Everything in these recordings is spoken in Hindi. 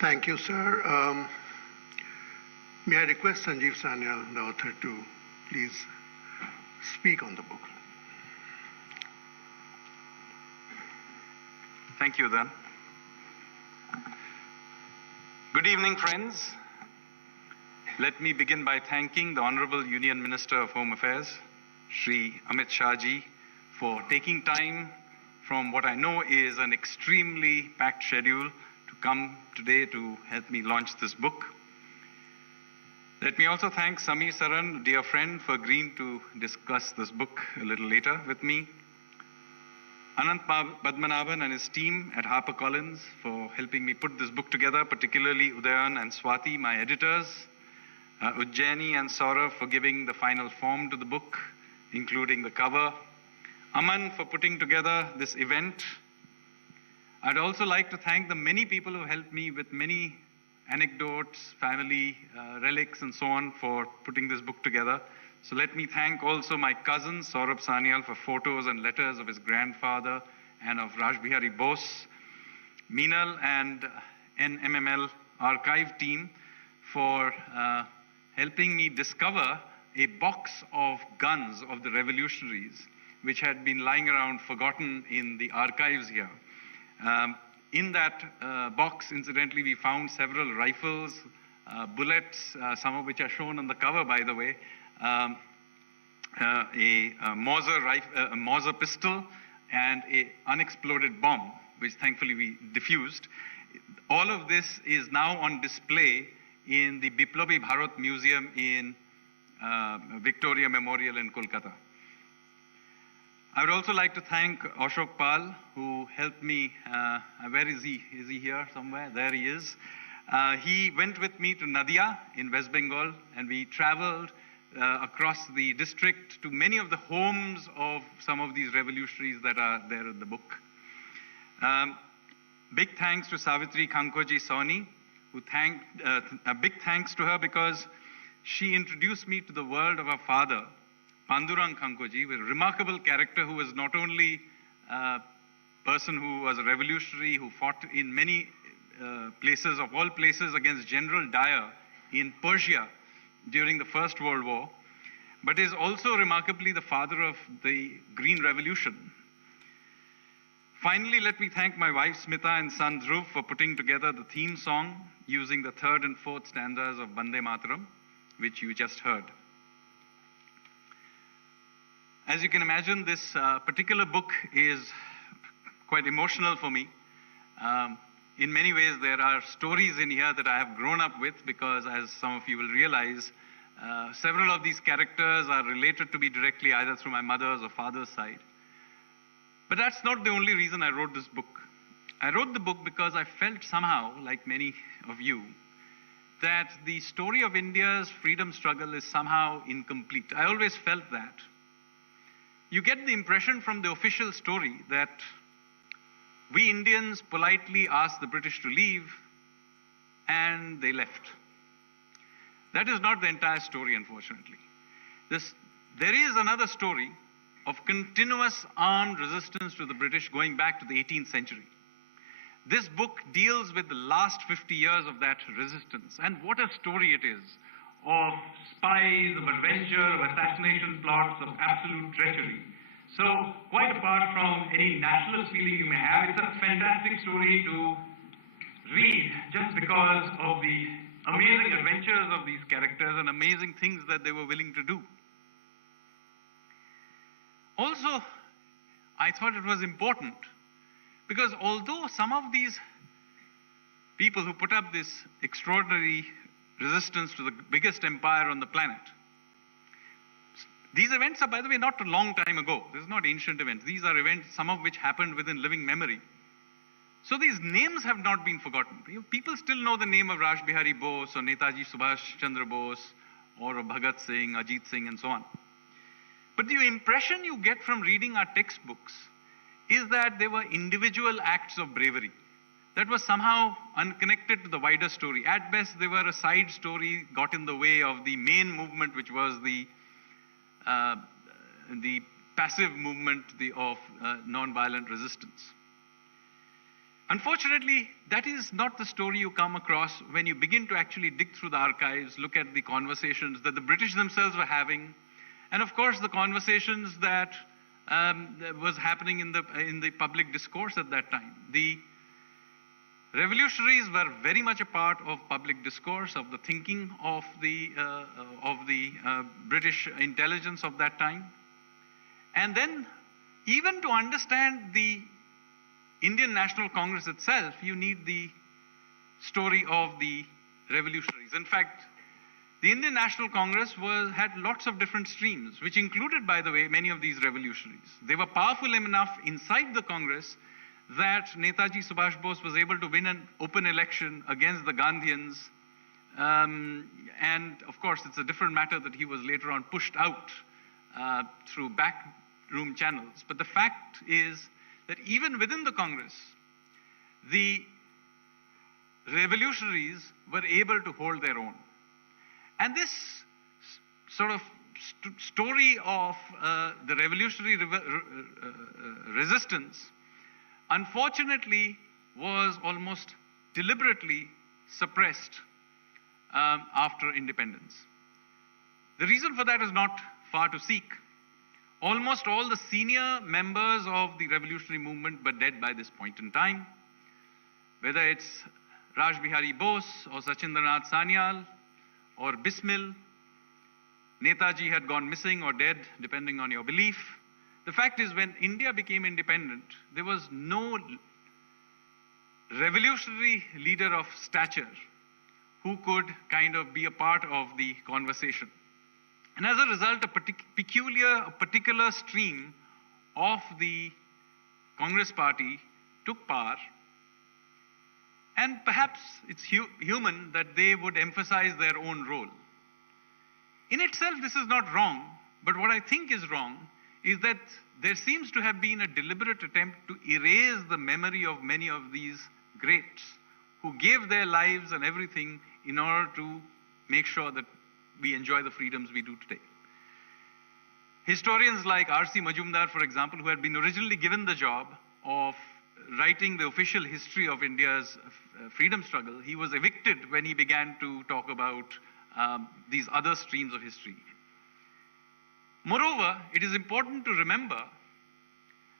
Thank you, sir. May I request Sanjeev Sanyal, the author, to please speak on the book. Thank you, then. Good evening, friends. Let me begin by thanking the Honorable Union Minister of Home Affairs, Shri Amit Shah ji, for taking time from what I know is an extremely packed schedule to come today to help me launch this book. Let me also thank Samir Saran, dear friend, for agreeing to discuss this book a little later with me. Anant Padmanabhan and his team at HarperCollins for helping me put this book together, particularly Udayan and Swati, my editors. Ujjaini and Saurav for giving the final form to the book, including the cover. Aman for putting together this event. I'd also like to thank the many people who helped me with many anecdotes, family relics and so on for putting this book together. So let me thank also my cousin Saurabh Sanyal for photos and letters of his grandfather and of Raj Bihari Bose. Meenal and NMML archive team for helping me discover a box of guns of the Revolutionaries, which had been lying around forgotten in the archives here. In that box, incidentally, we found several rifles, bullets, some of which are shown on the cover, by the way, a Mauser pistol, and an unexploded bomb, which thankfully we diffused. All of this is now on display in the Biplobi Bharat Museum in Victoria Memorial in Kolkata. I would also like to thank Ashok Pal, who helped me. Where is he? Is he here somewhere? There he is. He went with me to Nadia in West Bengal, and we traveled across the district to many of the homes of some of these revolutionaries that are there in the book. Big thanks to Savitri Kankoji Soni, who a big thanks to her because she introduced me to the world of her father, Pandurang Kankoji, a remarkable character who was not only a person who was a revolutionary, who fought in many places, of all places, against General Dyer in Persia during the First World War, but is also remarkably the father of the Green Revolution. Finally, let me thank my wife Smita and son Dhruv for putting together the theme song using the third and fourth stanzas of Bande Mataram, which you just heard. As you can imagine, this particular book is quite emotional for me. In many ways, there are stories in here that I have grown up with because, as some of you will realize, several of these characters are related to me directly either through my mother's or father's side. But that's not the only reason I wrote this book. I wrote the book because I felt somehow, like many of you, that the story of India's freedom struggle is somehow incomplete. I always felt that. You get the impression from the official story that we Indians politely asked the British to leave and they left. That is not the entire story, unfortunately. There is another story of continuous armed resistance to the British going back to the 18th century. This book deals with the last 50 years of that resistance, and what a story it is of spies, of adventure, of assassination plots, of absolute treachery. So, quite apart from any nationalist feeling you may have, it's a fantastic story to read just because of the amazing adventures of these characters and amazing things that they were willing to do. Also, I thought it was important because although some of these people who put up this extraordinary resistance to the biggest empire on the planet, these events are, by the way, not a long time ago. This is not ancient events. These are events, some of which happened within living memory. So these names have not been forgotten. People still know the name of Raj Bihari Bose or Netaji Subhash Chandra Bose or Bhagat Singh, Ajit Singh and so on. But the impression you get from reading our textbooks is that they were individual acts of bravery that was somehow unconnected to the wider story. At best, they were a side story, got in the way of the main movement, which was the passive movement of non-violent resistance. Unfortunately, that is not the story you come across when you begin to actually dig through the archives, look at the conversations that the British themselves were having, and of course the conversations that was happening in the public discourse at that time. The revolutionaries were very much a part of public discourse, of the thinking of the British intelligence of that time. And then, even to understand the Indian National Congress itself, you need the story of the revolutionaries. In fact, the Indian National Congress had lots of different streams, which included, by the way, many of these revolutionaries. They were powerful enough inside the Congress that Netaji Subhash Bose was able to win an open election against the Gandhians. And of course, it's a different matter that he was later on pushed out through backroom channels. But the fact is that even within the Congress, the revolutionaries were able to hold their own. And this sort of story of the revolutionary resistance, unfortunately, was almost deliberately suppressed after independence. The reason for that is not far to seek. Almost all the senior members of the revolutionary movement were dead by this point in time. Whether it's Raj Bihari Bose or Sachindranath Sanyal or Bismil, Netaji had gone missing or dead, depending on your belief. The fact is, when India became independent, there was no revolutionary leader of stature who could kind of be a part of the conversation. And as a result, a particular stream of the Congress party took power. And perhaps it's human that they would emphasize their own role. In itself, this is not wrong, but what I think is wrong is that there seems to have been a deliberate attempt to erase the memory of many of these greats who gave their lives and everything in order to make sure that we enjoy the freedoms we do today. Historians like R.C. Majumdar, for example, who had been originally given the job of writing the official history of India's freedom struggle, he was evicted when he began to talk about these other streams of history. Moreover, it is important to remember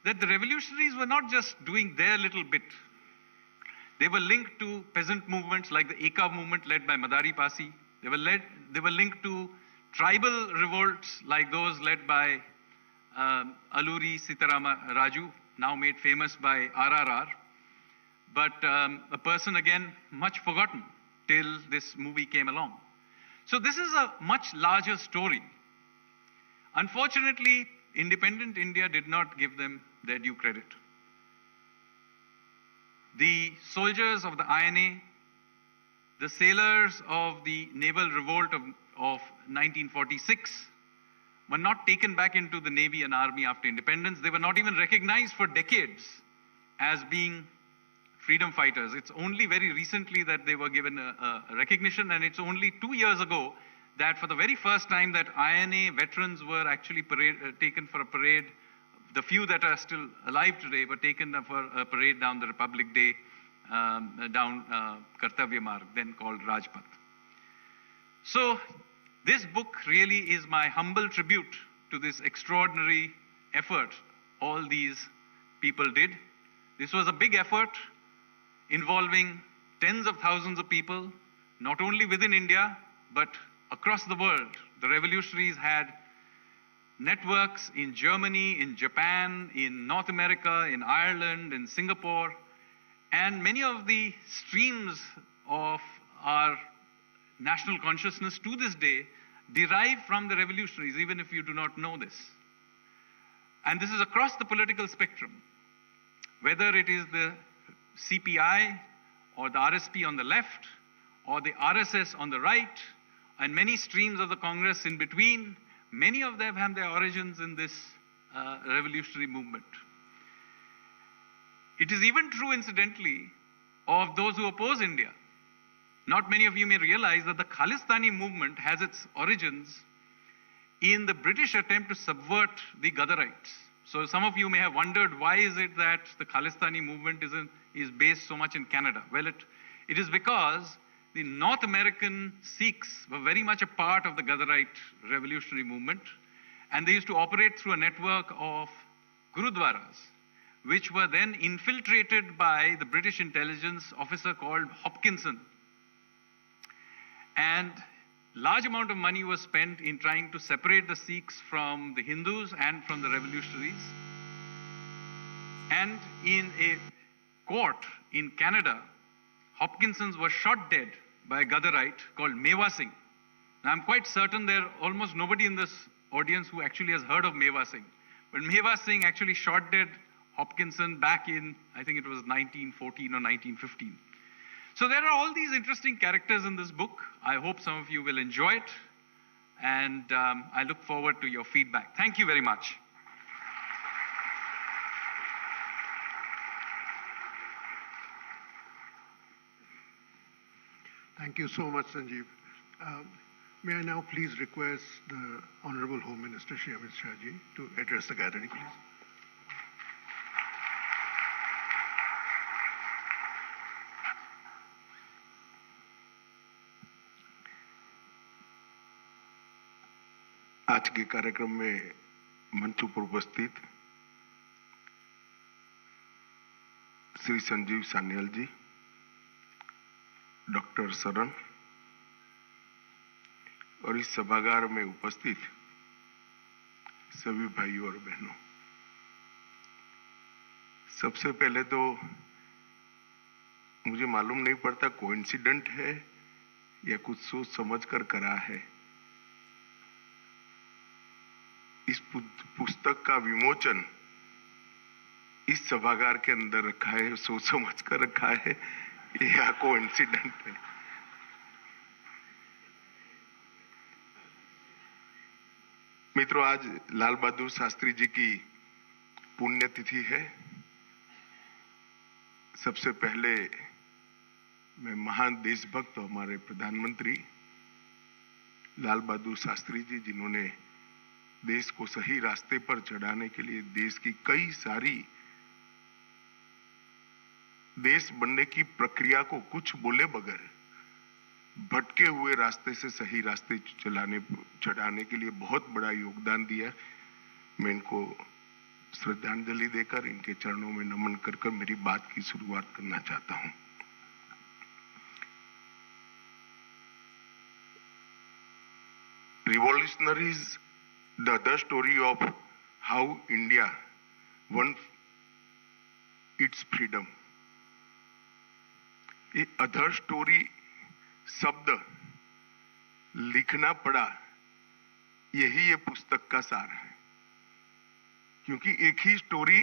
that the revolutionaries were not just doing their little bit. They were linked to peasant movements like the Eka movement led by Madari Pasi. They were linked to tribal revolts like those led by Alluri Sitarama Raju, now made famous by RRR. But a person, again, much forgotten till this movie came along. So this is a much larger story. Unfortunately, independent India did not give them their due credit. The soldiers of the INA, the sailors of the naval revolt of 1946 were not taken back into the Navy and Army after independence. They were not even recognized for decades as being freedom fighters. It's only very recently that they were given a recognition, and it's only 2 years ago that for the very first time that INA veterans were actually taken for a parade. The few that are still alive today were taken for a parade down the Republic Day, down Kartavya Marg, then called Rajpath. So this book really is my humble tribute to this extraordinary effort all these people did. This was a big effort involving tens of thousands of people, not only within India, but across the world. The revolutionaries had networks in Germany, in Japan, in North America, in Ireland, in Singapore, and many of the streams of our national consciousness to this day derive from the revolutionaries, even if you do not know this. And this is across the political spectrum, whether it is the CPI or the RSP on the left, or the RSS on the right, and many streams of the Congress in between. Many of them have their origins in this revolutionary movement. It is even true, incidentally, of those who oppose India. Not many of you may realize that the Khalistani movement has its origins in the British attempt to subvert the Ghadarites. So some of you may have wondered, why is it that the Khalistani movement is based so much in Canada? Well, it is because the North American Sikhs were very much a part of the Gadarite revolutionary movement, and they used to operate through a network of gurudwaras, which were then infiltrated by the British intelligence officer called Hopkinson. And large amount of money was spent in trying to separate the Sikhs from the Hindus and from the revolutionaries. And in a court in Canada, Hopkinson was shot dead by a Gadarite called Meva Singh. Now, I'm quite certain there almost nobody in this audience who actually has heard of Meva Singh. But Meva Singh actually shot dead Hopkinson back in, I think it was 1914 or 1915. So there are all these interesting characters in this book. I hope some of you will enjoy it. And I look forward to your feedback. Thank you very much. Thank you so much, Sanjeev. May I now please request the Honorable Home Minister, Shri Amit Shah ji, to address the gathering, please. आज के कार्यक्रम में मंच पर उपस्थित श्री संजीव सान्याल जी, डॉक्टर सरन और इस सभागार में उपस्थित सभी भाइयों और बहनों, सबसे पहले तो मुझे मालूम नहीं पड़ता कोइंसिडेंट है या कुछ सोच समझकर करा है। इस पुस्तक का विमोचन इस सभागार के अंदर रखा है, सोच समझ कर रखा है या कोइंसिडेंट है। मित्रों, आज लाल बहादुर शास्त्री जी की पुण्यतिथि है। सबसे पहले मैं महान देशभक्त हमारे प्रधानमंत्री लाल बहादुर शास्त्री जी, जिन्होंने देश को सही रास्ते पर चढ़ाने के लिए देश की कई सारी देश बनने की प्रक्रिया को कुछ बोले बगैर भटके हुए रास्ते से सही रास्ते चढ़ाने के लिए बहुत बड़ा योगदान दिया। मैं इनको श्रद्धांजलि देकर इनके चरणों में नमन कर मेरी बात की शुरुआत करना चाहता हूं। Revolutionaries, the other story of how India won its freedom. ये अदर स्टोरी शब्द लिखना पड़ा, यही ये पुस्तक का सार है। क्योंकि एक ही स्टोरी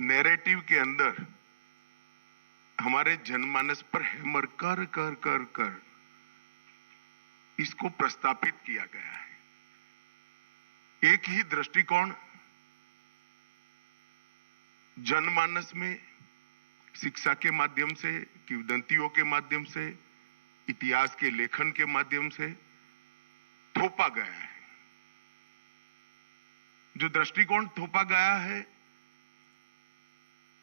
नैरेटिव के अंदर हमारे जनमानस पर हैमर कर कर कर कर इसको प्रस्तापित किया गया है। एक ही दृष्टिकोण जनमानस में शिक्षा के माध्यम से, किंवदंतियों के माध्यम से, इतिहास के लेखन के माध्यम से थोपा गया है। जो दृष्टिकोण थोपा गया है,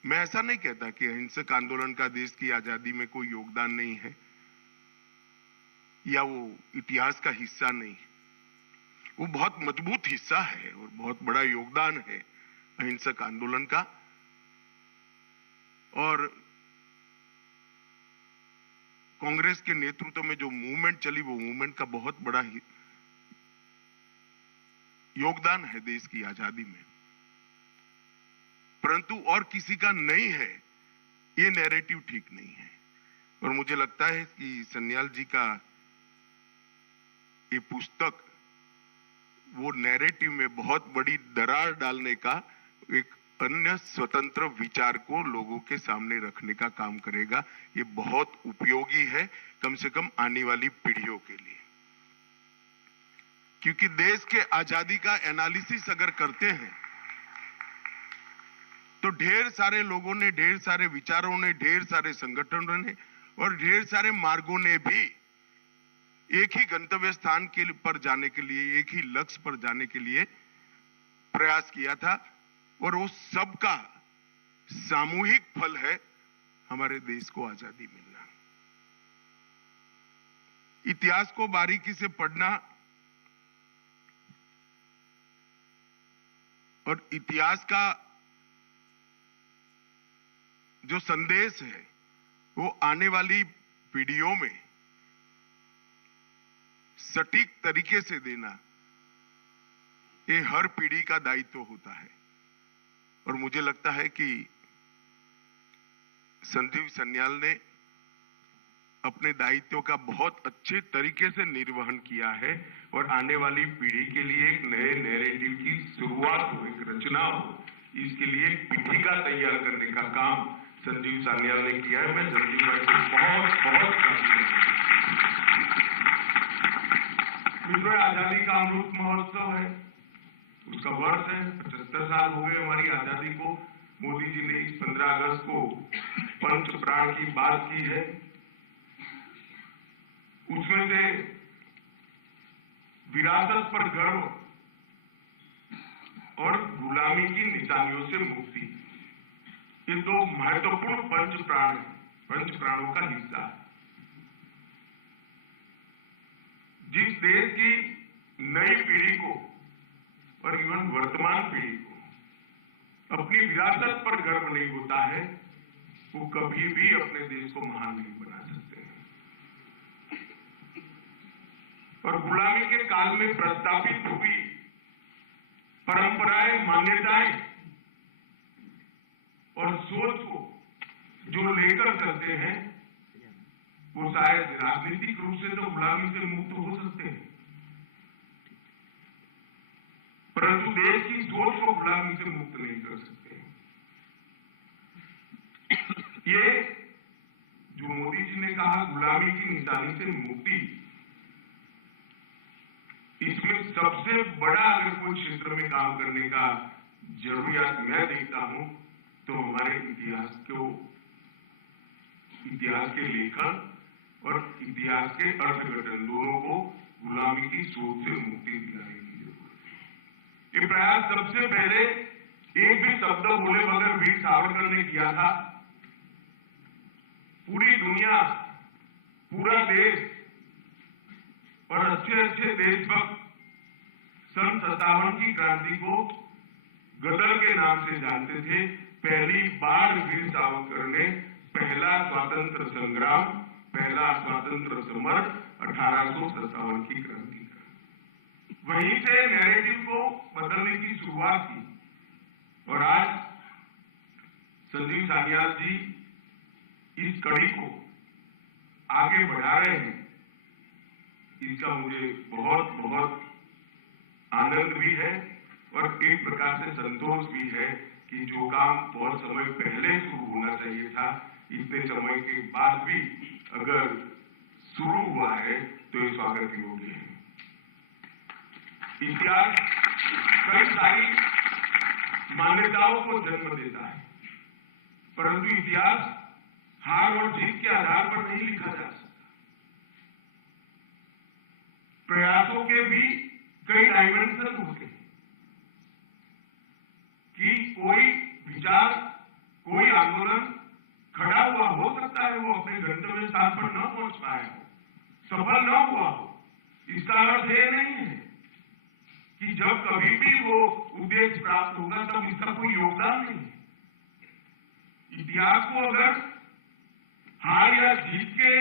मैं ऐसा नहीं कहता कि अहिंसक आंदोलन का देश की आजादी में कोई योगदान नहीं है या वो इतिहास का हिस्सा नहीं। वो बहुत मजबूत हिस्सा है और बहुत बड़ा योगदान है अहिंसक आंदोलन का। और कांग्रेस के नेतृत्व में जो मूवमेंट चली, वो मूवमेंट का बहुत बड़ा योगदान है देश की आजादी में। परंतु और किसी का नहीं है, ये नैरेटिव ठीक नहीं है। और मुझे लगता है कि सन्याल जी का ये पुस्तक वो नैरेटिव में बहुत बड़ी दरार डालने का एक अन्य स्वतंत्र विचार को लोगों के सामने रखने का काम करेगा। ये बहुत उपयोगी है, कम से कम आने वाली पीढ़ियों के लिए। क्योंकि देश के आजादी का एनालिसिस अगर करते हैं तो ढेर सारे लोगों ने, ढेर सारे विचारों ने, ढेर सारे संगठनों ने और ढेर सारे मार्गों ने भी एक ही गंतव्य स्थान के पर जाने के लिए, एक ही लक्ष्य पर जाने के लिए प्रयास किया था। और वो सबका सामूहिक फल है हमारे देश को आजादी मिलना। इतिहास को बारीकी से पढ़ना और इतिहास का जो संदेश है वो आने वाली पीढ़ियों में सटीक तरीके से देना, ये हर पीढ़ी का दायित्व होता है। और मुझे लगता है कि संजीव सान्याल ने अपने दायित्व का बहुत अच्छे तरीके से निर्वहन किया है और आने वाली पीढ़ी के लिए एक नए नैरेटिव की शुरुआत हो, एक रचना हो, इसके लिए एक पीठिका तैयार करने का काम संजीव सान्याल ने किया है। मैं संजीव भाई को बहुत बहुत मित्रों, आजादी का अमृत महोत्सव है, उसका वर्ष है। 75 साल हो गए हमारी आजादी को। मोदी जी ने इस 15 अगस्त को पंच प्राण की बात की है। उसमें से विरासत पर गर्व और गुलामी की निशानियों से मुक्ति, ये दो महत्वपूर्ण पंच प्राण है, पंच प्राणों का हिस्सा है। जिस देश की नई पीढ़ी को और इवन वर्तमान पीढ़ी को अपनी विरासत पर गर्व नहीं होता है, वो कभी भी अपने देश को महान नहीं बना सकते हैं। और गुलामी के काल में प्रस्तावित हुई परंपराएं, मान्यताएं और सोच को जो लेकर चलते हैं, वो शायद राजनीतिक रूप से तो गुलामी से मुक्त हो सकते हैं, परंतु देश की सोच को गुलामी से मुक्त नहीं कर सकते। ये जो मोदी जी ने कहा गुलामी की निशानी से मुक्ति, इसमें सबसे बड़ा अगर कोई क्षेत्र में काम करने का जरूरियात मैं देखता हूं तो हमारे इतिहास के लेखन और इतिहास के अर्थघटन दोनों को गुलामी की सोच से मुक्ति दिलाने की जरूरत है। ये प्रयास सबसे पहले एक भी शब्द बोले बगैर वीर सावरकर ने किया था। पूरी दुनिया, पूरा देश और अच्छे अच्छे देशभक्त सन 57 की क्रांति को गदर के नाम से जानते थे। पहली बार वीर सावरकर ने पहला स्वातंत्र संग्राम, पहला स्वातंत्र समर 1857 की क्रांति का, वहीं से नैरेटिव को बदलने की शुरुआत की। और आज संजीव सान्याल जी इस कड़ी को आगे बढ़ा रहे हैं, इसका मुझे बहुत बहुत आनंद भी है और एक प्रकार से संतोष भी है कि जो काम बहुत समय पहले शुरू होना चाहिए था, इतने समय के बाद भी अगर शुरू हुआ है तो ये स्वागत योग्य है। इतिहास कई सारी मान्यताओं को जन्म देता है, परंतु इतिहास हार और जीत के आधार पर नहीं लिखा जा सकता। प्रयासों के भी कई डायमेंशन होते हैं कि कोई विचार, कोई आंदोलन खड़ा हुआ हो सकता है, वो अपने गंतव्य स्थान पर न पहुंच पाया हो, सफल न हुआ हो। इसका अर्थ यह नहीं है कि जब कभी भी वो उद्देश्य प्राप्त होगा तब इसका कोई योगदान नहीं है। इतिहास को अगर हार या जीत के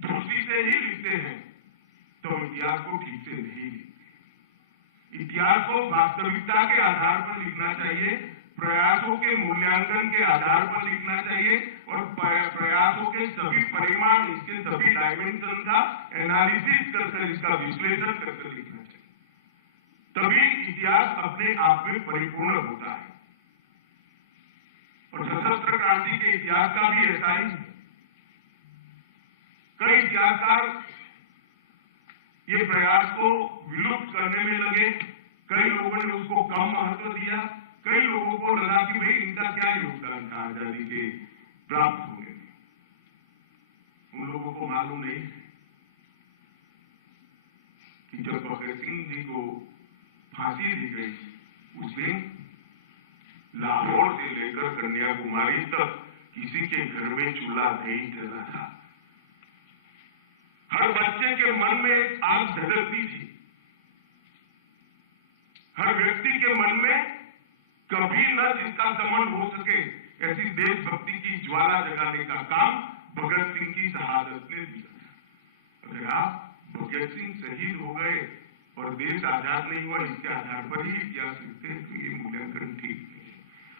दृष्टि से ही लिखते हैं तो इतिहास को ठीक से नहीं लिखते। इतिहास को वास्तविकता के आधार पर लिखना चाहिए, प्रयासों के मूल्यांकन के आधार पर लिखना चाहिए और प्रयासों के सभी परिमाण, इसके सभी डायमेंशन का एनालिसिस कर इसका विश्लेषण करके लिखना चाहिए। तभी इतिहास अपने आप में परिपूर्ण होता है। और सशस्त्र क्रांति के इतिहास का भी ऐसा ही है। कई इतिहासकार ये प्रयास को विलुप्त करने में लगे, कई लोगों ने उसको कम महत्व दिया, कई लोगों को लगा कि भाई इनका क्या योगदान था आजादी के प्राप्त होने में। उन लोगों को मालूम नहीं है कि जब भगत सिंह जी को फांसी दी गई उस दिन लाहौर से लेकर कन्याकुमारी तक किसी के घर में चूल्हा नहीं जला था। हर बच्चे के मन में एक आग धधकती थी। हर व्यक्ति के मन में कभी न जिसका दमन हो सके ऐसी देशभक्ति की ज्वाला जगाने का काम भगत सिंह की शहादत ने दिया। अगर आप भगत सिंह शहीद हो गए और देश आजाद नहीं हुआ इसके आधार पर ही इतिहास लिखते हैं तो ये मूल्यांकन ठीक नहीं है।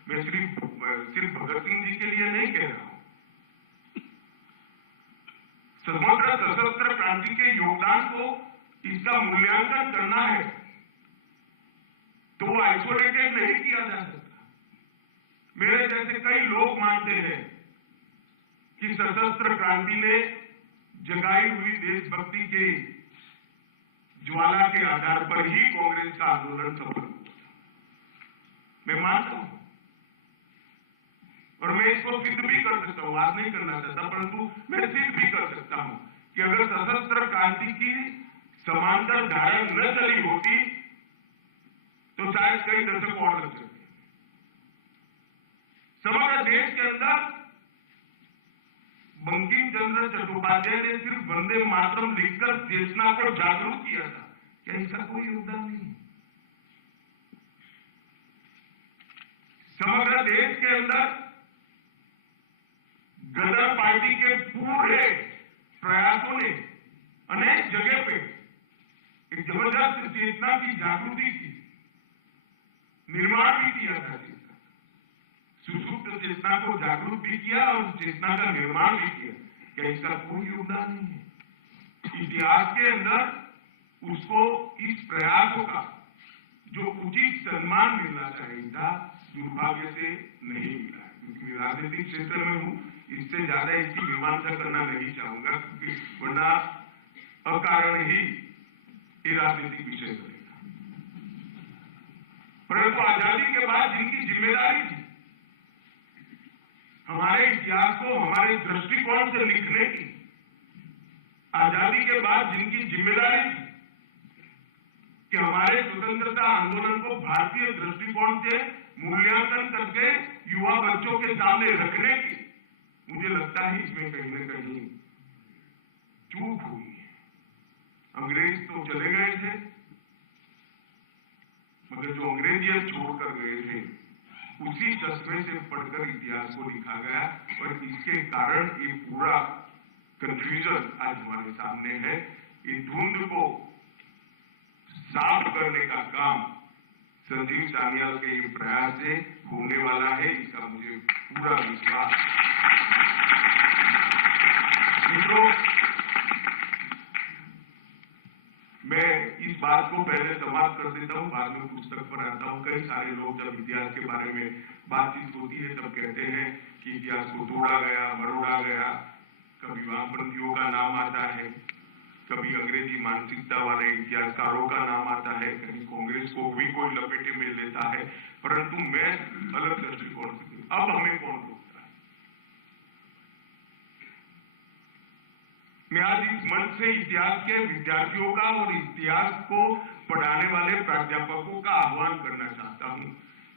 मैं सिर्फ भगत सिंह जी के लिए नहीं कह रहा हूं, समग्र सशस्त्र क्रांति के योगदान को इसका मूल्यांकन करना है तो वो आइसोलेटेड नहीं किया जा सकता। मेरे जैसे कई लोग मानते हैं कि सशस्त्र क्रांति ने जगाई हुई देशभक्ति के ज्वाला के आधार पर ही कांग्रेस का आंदोलन सफल हुआ। मैं मानता हूं और मैं इसको सिद्ध भी कर सकता हूं, आज नहीं करना चाहता परंतु मैं सिद्ध भी कर सकता हूं कि अगर सशस्त्र क्रांति की समांतर धारा न चली होती तो शायद कई दशक और लग सकते। समग्र देश के अंदर बंकिम चंद्र चट्टोपाध्याय ने सिर्फ वंदे मातरम लिखकर चेतना को जागरूक किया था, क्या इसका कोई योगदान नहीं? समग्र देश के अंदर गदर पार्टी के पूरे प्रयासों ने अनेक जगह पे एक जबरदस्त चेतना की जागृति की, निर्माण भी किया था। सुसुप्त चेतना को जागरूक भी किया और चेतना का निर्माण भी किया, क्या इसका कोई योगदान नहीं है? इतिहास के अंदर उसको इस प्रयासों का जो उचित सम्मान मिलना चाहिए था दुर्भाग्य से नहीं मिला है। क्योंकि मैं राजनीतिक क्षेत्र में हूं, इससे ज्यादा इसकी मीमांसा करना नहीं चाहूंगा क्योंकि वरना अकारण ही ये राजनीतिक विषय बनेगा। परंतु आजादी के बाद जिनकी जिम्मेदारी थी हमारे इतिहास को हमारे दृष्टिकोण से लिखने की, आजादी के बाद जिनकी जिम्मेदारी थी कि हमारे स्वतंत्रता आंदोलन को भारतीय दृष्टिकोण से मूल्यांकन करके युवा बच्चों के सामने रखने की, मुझे लगता है इसमें कहीं न कहीं चूक हुई है। अंग्रेज तो चले गए थे मगर जो अंग्रेजियत छोड़कर गए थे उसी चश्मे से पढ़कर इतिहास को लिखा गया और इसके कारण ये पूरा कंफ्यूजन आज हमारे सामने है। ये धुंध को साफ करने का काम संजीव सान्याल के ये प्रयास से होने वाला है, इसका मुझे पूरा विश्वास। मित्रों, मैं इस बात को पहले समाप्त कर देता हूं, बाद में पुस्तक पर आता हूं। कई सारे लोग जब इतिहास के बारे में बातचीत होती है तब कहते हैं कि इतिहास को तोड़ा गया, मरोड़ा गया। कभी वामपंथियों का नाम आता है, कभी अंग्रेजी मानसिकता वाले इतिहासकारों का नाम आता है, कहीं कांग्रेस को भी कोई लपेटे में लेता है। परंतु मैं अलग दृष्टिकोण से, अब हमें कौन रोकता है? मैं आज इस मंच से इतिहास के विद्यार्थियों का और इतिहास को पढ़ाने वाले प्राध्यापकों का आह्वान करना चाहता हूं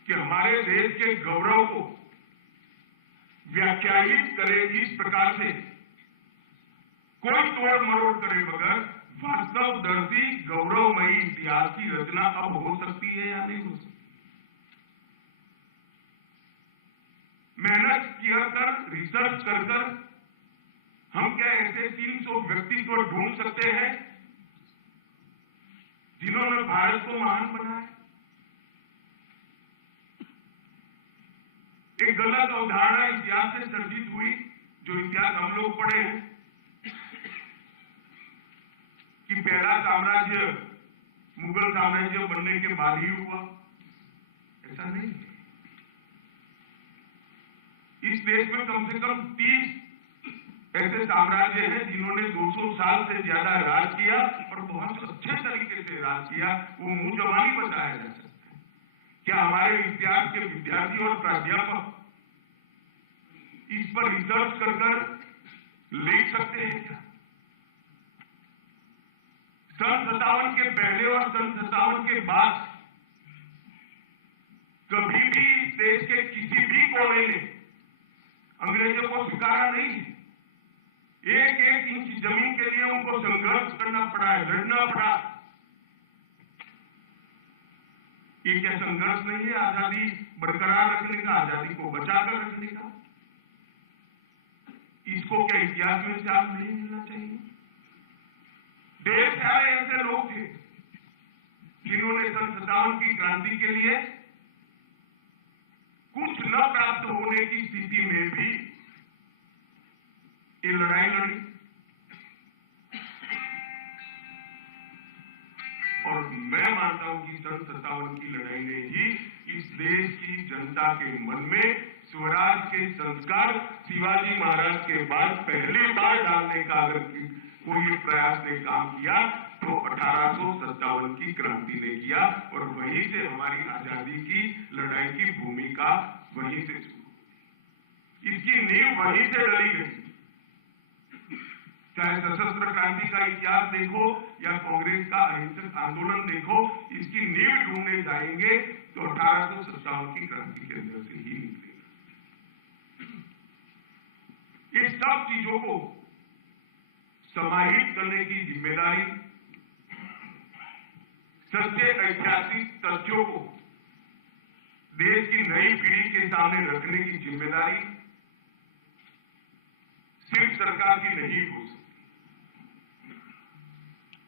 कि हमारे देश के गौरव को व्याख्यायित करे इस प्रकार से, कोई तोड़ मरोड़ करे बगैर वास्तवदर्शी गौरवमयी इतिहास की रचना अब हो सकती है या नहीं हो सकती? मेहनत किया कर, रिसर्च कर हम क्या ऐसे 300 व्यक्ति को ढूंढ सकते हैं जिन्होंने भारत को महान बनाया? एक गलत अवधारणा इतिहास से सर्जित हुई, जो इतिहास हम लोग पढ़े हैं कि पहला साम्राज्य मुगल साम्राज्य बनने के बाद ही हुआ। ऐसा नहीं। इस देश में कम से कम 30 ऐसे साम्राज्य हैं जिन्होंने 200 साल से ज्यादा राज किया और बहुत अच्छे तरीके से राज किया। वो मुंह जबानी बताया जा सकता है। क्या हमारे इतिहास के विद्यार्थी और प्राध्यापक इस पर रिसर्च कर लिख सकते हैं क्या? सन 57 के पहले और सन 57 के बाद कभी भी देश के किसी भी कोने ने अंग्रेजों को स्वीकारा नहीं है। एक एक इंच जमीन के लिए उनको संघर्ष करना पड़ा है, लड़ना पड़ा। ये क्या संघर्ष नहीं है आजादी बरकरार रखने का, आजादी को बचाकर रखने का? इसको क्या इतिहास में चांस नहीं मिलना चाहिए? ढेर सारे ऐसे लोग थे जिन्होंने सन 57 की क्रांति के लिए कुछ न प्राप्त होने की स्थिति में भी ये लड़ाई लड़ी। और मैं मानता हूं कि सन 57 की लड़ाई ने ही इस देश की जनता के मन में स्वराज के संस्कार शिवाजी महाराज के बाद पहली बार डालने का अगर कोई प्रयास ने काम किया तो 1857 की क्रांति ने किया। और वहीं से हमारी आजादी की लड़ाई की भूमिका वहीं से शुरू, इसकी नींव वहीं से डली गई। चाहे सशस्त्र क्रांति का इतिहास देखो या कांग्रेस का अहिंसक आंदोलन देखो, इसकी नींव ढूंढने जाएंगे तो 1857 की क्रांति के अंदर से ही निकलेगा। ये सब चीजों को समाहित करने की जिम्मेदारी, सच्चे ऐतिहासिक तथ्यों को देश की नई पीढ़ी के सामने रखने की जिम्मेदारी सिर्फ सरकार की नहीं हो सकती।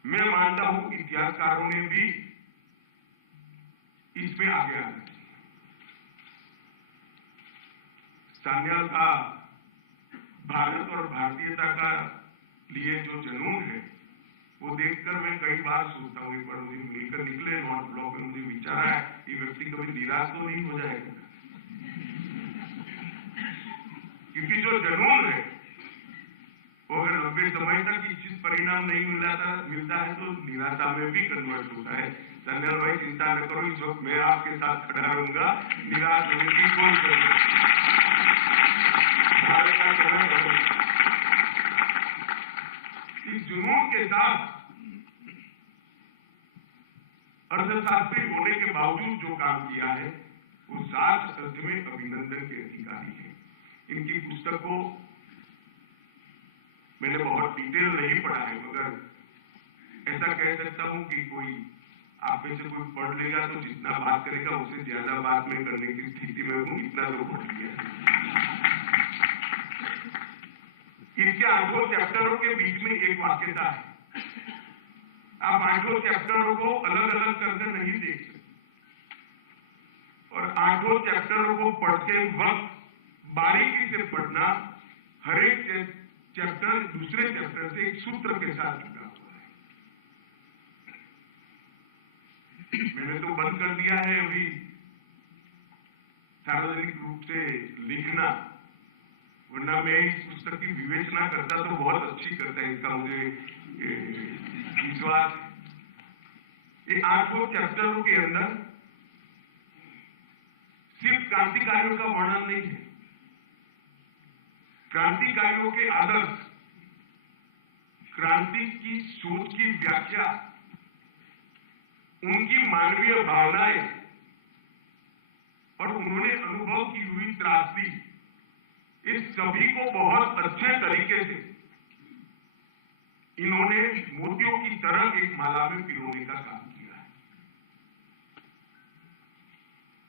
मैं मानता हूं कि इतिहासकारों ने भी इसमें आगे आना चाहिए। सान्याल का भारत और भारतीयता का लिए जो जुनून है वो देखकर मैं कई बार सोचता हूं, एक बार मुझे मिलकर निकले नॉर्थ ब्लॉक में, मुझे विचार है ये व्यक्ति कभी निराश तो नहीं हो जाएगा, क्योंकि जो जुनून है वो अगर लंबे समय तक इच्छित परिणाम नहीं मिलता है तो निराशा में भी कन्वर्ट होता है। संजय भाई चिंता न करो, इस वक्त मैं आपके साथ खड़ा रहूंगा, निराश होने की कोई जरूरत नहीं। इस जुनून के साथ अर्थशास्त्री होने के बावजूद जो काम किया है वो साच अर्थ में अभिनंदन के अधिकारी है। इनकी पुस्तक को मैंने बहुत डिटेल नहीं पढ़ा है, मगर ऐसा कह सकता हूं कि कोई आप में से कोई पढ़ लेगा तो जितना बात करेगा उससे ज्यादा बात में करने की स्थिति में हूं, इतना तो पढ़ लिया। इनके 8 चैप्टरों के बीच में एक वाक्यता है। आप 8 चैप्टरों को अलग अलग करके नहीं देख सकते, और 8 चैप्टरों को पढ़ते वक्त बारीकी से पढ़ना, हर एक चैप्टर दूसरे चैप्टर से एक सूत्र के साथ जुड़ा हुआ है। मैंने तो बंद कर दिया है अभी सार्वजनिक रूप से लिखना, वरना मैं इस पुस्तक की विवेचना करता तो बहुत अच्छी करता है, इसका मुझे विश्वास है। ये 8 चैप्टरों के अंदर सिर्फ क्रांतिकारियों का वर्णन नहीं है, क्रांतिकारियों के आदर्श, क्रांति की सोच की व्याख्या, उनकी मानवीय भावनाएं और उन्होंने अनुभव की हुई त्रासदी, इस सभी को बहुत अच्छे तरीके से इन्होंने मोतियों की तरह एक माला में पिरोने का काम किया है।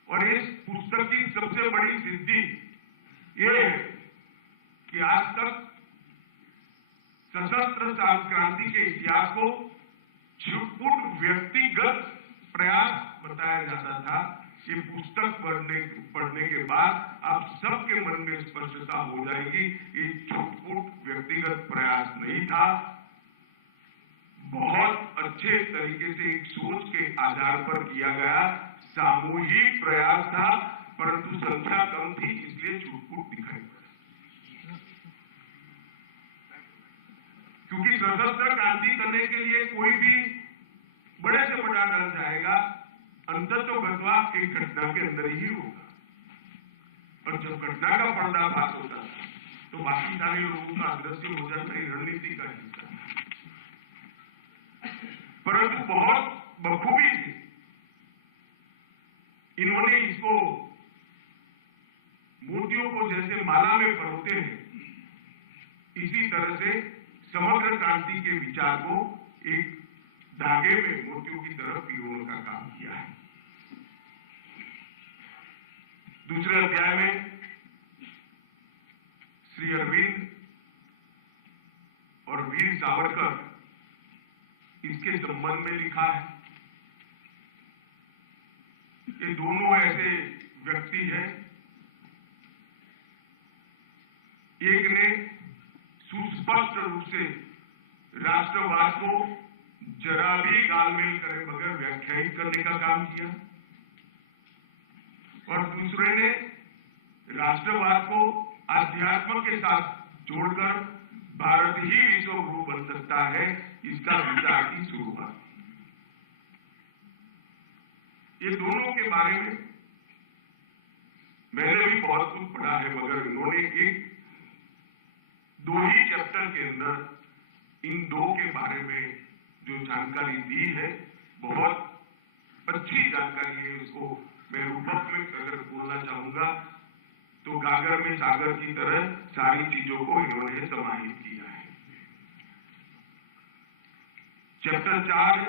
और इस पुस्तक की सबसे बड़ी सिद्धि ये है कि आज तक सशस्त्र क्रांति के इतिहास को छुटपुट व्यक्तिगत प्रयास बताया जाता था। ये पुस्तक पढ़ने के बाद आप सबके मन में स्पष्टता हो जाएगी, ये छुटपुट व्यक्तिगत प्रयास नहीं था, बहुत अच्छे तरीके से एक सोच के आधार पर किया गया सामूहिक प्रयास था, परंतु संख्या कम थी इसलिए छुटपुट दिखाई पड़ा। क्योंकि सशस्त्र क्रांति करने के लिए कोई भी बड़े से बड़ा डर जाएगा, अंततोगत्वा एक घटना के अंदर ही होगा, और जब घटना का पर्दाफाश होता है तो बाकी सारे लोगों का अदृश्य हो जाता है, रणनीति का हिस्सा। परंतु बहुत बखूबी से इन्होंने इसको क्रांति के विचार को एक धागे में मोतियों की तरह पिरोने का काम किया है। दूसरे अध्याय में श्री अरविंद और वीर सावरकर इसके संबंध में लिखा है। ये दोनों ऐसे व्यक्ति हैं, एक ने सुस्पष्ट रूप से राष्ट्रवाद को जरा भी गालमेल करे बगैर व्याख्यायित करने का काम किया और दूसरे ने राष्ट्रवाद को अध्यात्म के साथ जोड़कर भारत ही विश्व गुरु बन सकता है, इसका विचार की शुरुआत। ये दोनों के बारे में मैंने भी बहुत कुछ पढ़ा है, मगर इन्होंने दो ही चैप्टर के अंदर इन दो के बारे में जो जानकारी दी है, बहुत अच्छी जानकारी है। उसको मैं रूपक में अगर बोलना चाहूंगा तो गागर में सागर की तरह सारी चीजों को इन्होंने समाहित किया है। चैप्टर 4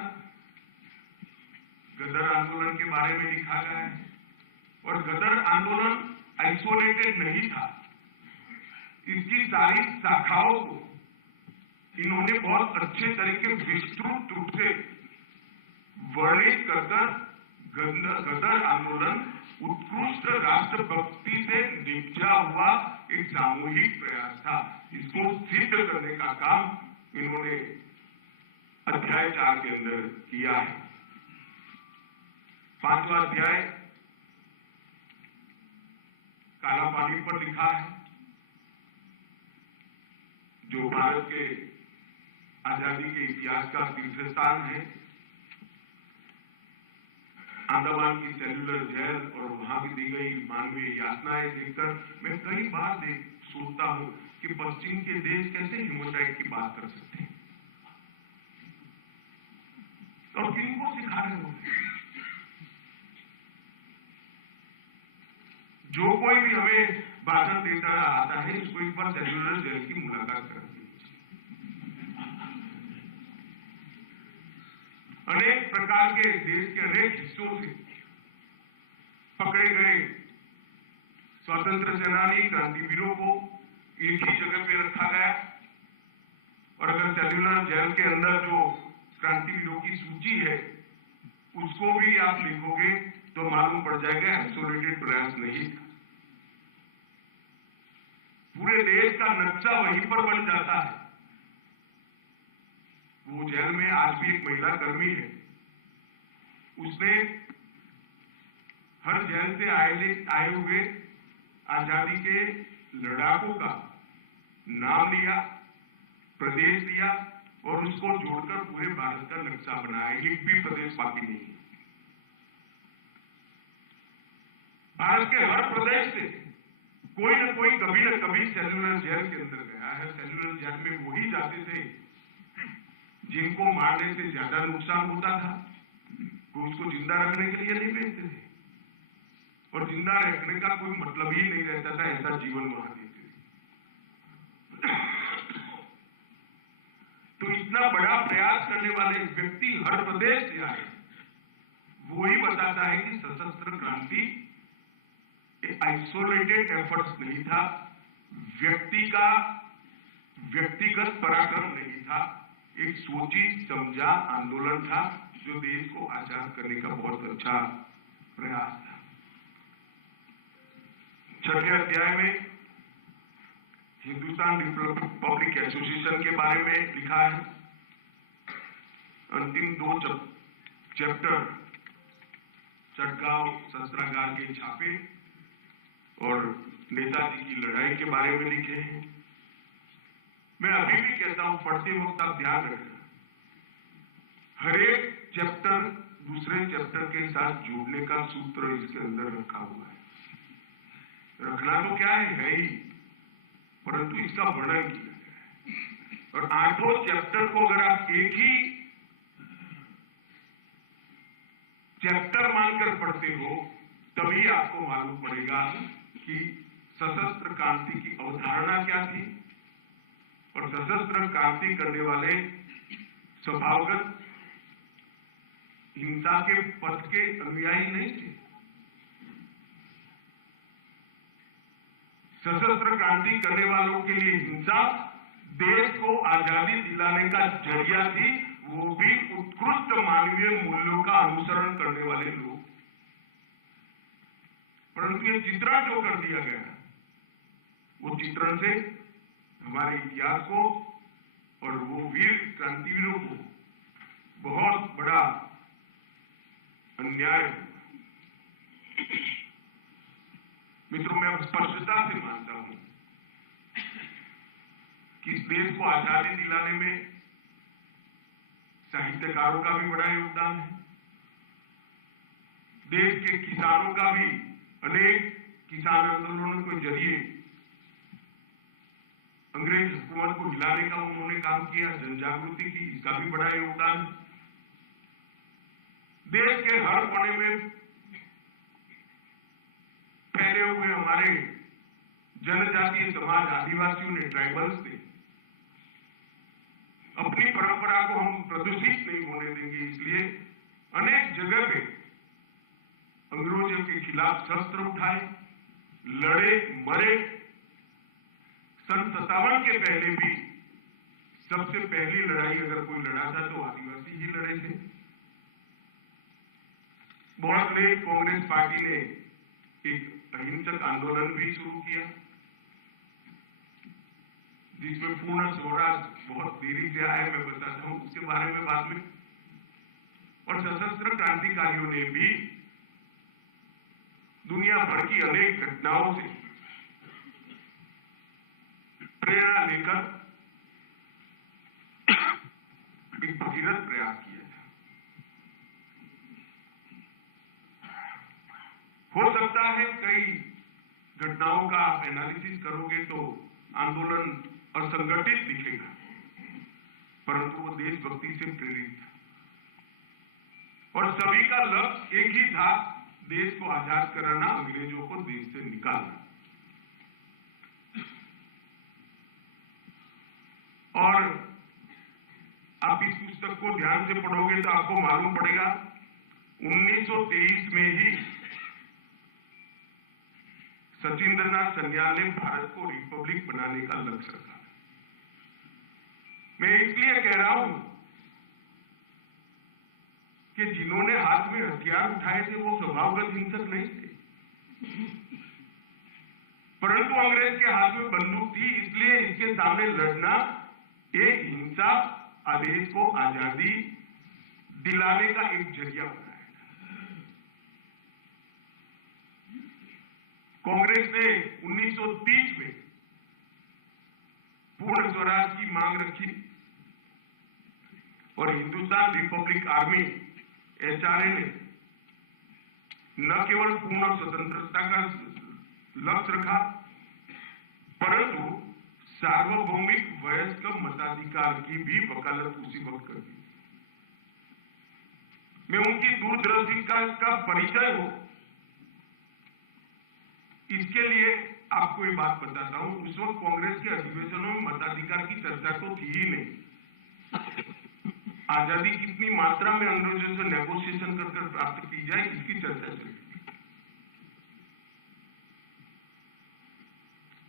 गदर आंदोलन के बारे में लिखा गया है और गदर आंदोलन आइसोलेटेड नहीं था, इसकी सारी शाखाओं को इन्होंने बहुत अच्छे तरीके विस्तृत रूप से वर्णित कर गदर आंदोलन उत्कृष्ट राष्ट्रभक्ति से निपजा हुआ एक सामूहिक प्रयास था। इसको सिद्ध करने का काम इन्होंने अध्याय 4 के अंदर किया है। 5वां अध्याय काला पानी पर लिखा है, जो भारत के आजादी के इतिहास का तीसरा स्थान है। अंडमान की सेल्युलर जेल और वहां की दी गई मानवीय यातनाएं देखकर मैं कई बार सोचता हूं कि पश्चिम के देश कैसे ह्यूमन की बात कर सकते हैं और किनको सिखा रहे हो। जो कोई भी हमें भाषण देता आता है, उसको एक बार सेल्युलर जेल की मुलाकात करनी। अनेक प्रकार के देश के अनेक हिस्सों से पकड़े गए स्वतंत्र सेनानी क्रांतिवीरों को एक ही जगह पे रखा गया और अगर सेल्युलर जेल के अंदर जो क्रांतिवीरों की सूची है उसको भी आप लिखोगे तो मालूम पड़ जाएगा आइसोलेटेड प्रयास नहीं था। पूरे देश का नक्शा वहीं पर बन जाता है। वो जेल में आज भी एक महिला कर्मी है, उसने हर जेल से आए हुए आजादी के लड़ाकों का नाम लिया, प्रदेश दिया और उसको जोड़कर पूरे भारत का नक्शा बनाया। एक भी प्रदेश बाकी नहीं। भारत के हर प्रदेश से कोई न कोई कभी न कभी सेल्युलर जेल के अंदर गया है। सेल्युलर जेल में वही जाते थे जिनको मारने से ज्यादा नुकसान होता था, कोई उसको जिंदा रखने के लिए नहीं भेजते थे और जिंदा रखने का कोई मतलब ही नहीं रहता था, ऐसा जीवन वहां देते थे। तो इतना बड़ा प्रयास करने वाले व्यक्ति हर प्रदेश से आए, वो ही बताता है कि सशस्त्र क्रांति आइसोलेटेड एफर्ट्स नहीं था, व्यक्तिगत पराक्रम नहीं था, एक सोची समझा आंदोलन था जो देश को आजाद करने का बहुत अच्छा प्रयास था। 6वें अध्याय में हिंदुस्तान रिपब्लिक एसोसिएशन के बारे में लिखा है। अंतिम 2 चैप्टर चटगांव शस्त्रागार के छापे और नेताजी की लड़ाई के बारे में लिखे हैं। मैं अभी भी कहता हूं, पढ़ते वक्त आप ध्यान रखना, हर एक चैप्टर दूसरे चैप्टर के साथ जोड़ने का सूत्र इसके अंदर रखा हुआ है। रखना तो क्या है ही, परंतु इसका वर्णन किया है। और 8 चैप्टर को अगर आप एक ही चैप्टर मानकर पढ़ते हो तभी आपको मालूम पड़ेगा कि सशस्त्र क्रांति की अवधारणा क्या थी और सशस्त्र क्रांति करने वाले स्वभावगत हिंसा के पथ के अनुयायी नहीं थे। सशस्त्र क्रांति करने वालों के लिए हिंसा देश को आजादी दिलाने का जरिया थी, वो भी उत्कृष्ट मानवीय मूल्यों का अनुसरण करने वाले लोग। परंतु ये चित्रण जो कर दिया गया, वो चित्रण से हमारे इतिहास को और वो वीर क्रांतिवीरों को बहुत बड़ा अन्याय हुआ। मित्रों, मैं स्पष्टता से मानता हूं कि इस देश को आजादी दिलाने में साहित्यकारों का भी बड़ा योगदान है। देश के किसानों का भी, अनेक किसान आंदोलनों के जरिए अंग्रेज हुकूमत को हिलाने का उन्होंने काम किया, जन जागृति की, इसका भी बड़ा योगदान है। देश के हर कोने में फैले हुए हमारे जनजातीय समाज, आदिवासियों ने, ट्राइबल्स ने अपनी परंपरा को हम प्रदूषित नहीं होने देंगे, इसलिए अनेक जगह पे अंग्रेजों के खिलाफ शस्त्र उठाए, लड़े, मरे। सन 57 के पहले भी सबसे पहली लड़ाई अगर कोई लड़ा था तो आदिवासी ही लड़े थे। बहुत लेट कांग्रेस पार्टी ने एक अहिंसक आंदोलन भी शुरू किया, जिसमें पूर्ण स्वराज बहुत देरी से आया, मैं बताता हूं उसके बारे में बाद में। और सशस्त्र क्रांतिकारियों ने भी दुनिया भर की अनेक घटनाओं से प्रेरणा लेकर एक भगीरथ प्रयास किया था। हो सकता है कई घटनाओं का आप एनालिसिस करोगे तो आंदोलन असंगठित दिखेगा, परंतु वो देशभक्ति से प्रेरित था और सभी का लक्ष्य एक ही था, देश को आजाद कराना, अंग्रेजों को देश से निकालना। और आप इस पुस्तक को ध्यान से पढ़ोगे तो आपको मालूम पड़ेगा 1923 में ही सचिंद्रनाथ सन्याल ने भारत को रिपब्लिक बनाने का लक्ष्य रखा। मैं इसलिए कह रहा हूं कि जिन्होंने हाथ में हथियार उठाए थे वो स्वभावगत हिंसक नहीं थे, परंतु अंग्रेज के हाथ में बंदूक थी, इसलिए इसके सामने लड़ना एक हिंसा आदेश को आजादी दिलाने का एक जरिया बनाया। कांग्रेस ने 1930 में पूर्ण स्वराज की मांग रखी और हिंदुस्तान रिपब्लिक आर्मी एचआरए ने न केवल पूर्ण स्वतंत्रता का लक्ष्य रखा, परंतु सार्वभौमिक वयस्क मताधिकार की भी वकालत उसी वक्त कर दी। मैं उनकी दूरदर्शी का परिचय हो, इसके लिए आपको ये बात बताता हूं। उस वक्त कांग्रेस के अधिवेशनों में मताधिकार की चर्चा तो थी ही नहीं। आजादी कितनी मात्रा में अंग्रेजों से नेगोशिएशन कर प्राप्त की जाए, इसकी चर्चा चली।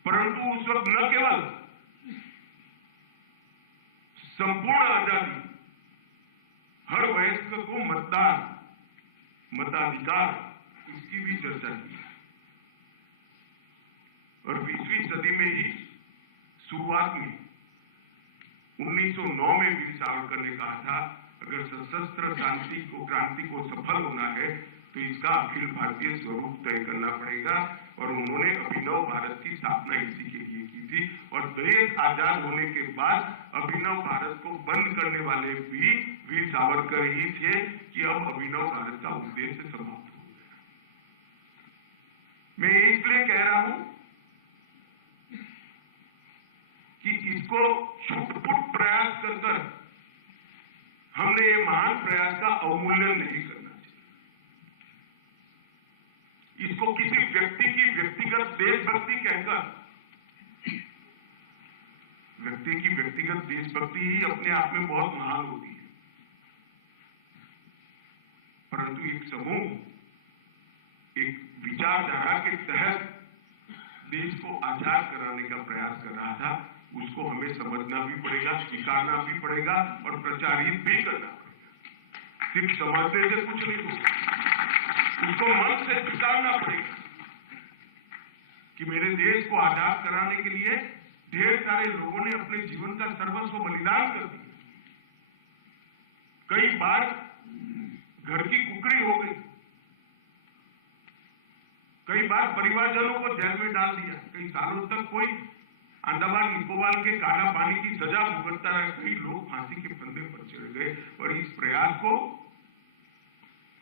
परंतु उस वक्त न केवल संपूर्ण आजादी, हर वयस्क को मतदान, मताधिकार, इसकी भी चर्चा की और 20वीं सदी में ही शुरुआत में 1909 में वीर सावरकर ने कहा था, अगर सशस्त्र क्रांति को सफल होना है तो इसका अखिल भारतीय स्वरूप तय करना पड़ेगा। और उन्होंने अभिनव भारत की स्थापना इसी के लिए की थी और देश आजाद होने के बाद अभिनव भारत को बंद करने वाले भी वीर सावरकर ही थे कि अब अभिनव भारत का उद्देश्य समाप्त हो गया। मैं इसलिए कह रहा हूं कि इसको छुटपुट प्रयास कर हमने ये महान प्रयास का अवमूल्यन नहीं करना चाहिए। इसको किसी व्यक्ति की व्यक्तिगत देशभक्ति कहकर व्यक्ति की व्यक्तिगत देशभक्ति ही अपने आप में बहुत महान होती है, परंतु एक समूह एक विचारधारा के तहत देश को आजाद कराने का प्रयास कर रहा था, उसको हमें समझना भी पड़ेगा, स्वीकारना भी पड़ेगा और प्रचारित भी करना पड़ेगा। सिर्फ समझने से कुछ नहीं होगा, उसको मन से स्वीकारना पड़ेगा कि मेरे देश को आजाद कराने के लिए ढेर सारे लोगों ने अपने जीवन का सर्वस्व बलिदान कर दिया। कई बार घर की कुकड़ी हो गई, कई बार परिवारजनों को जेल में डाल दिया, कई सालों तक कोई अंडमान निकोबार के काला पानी की सजा भुगतता रहा, कई लोग फांसी के फंदे पर चढ़ गए। और इस प्रयास को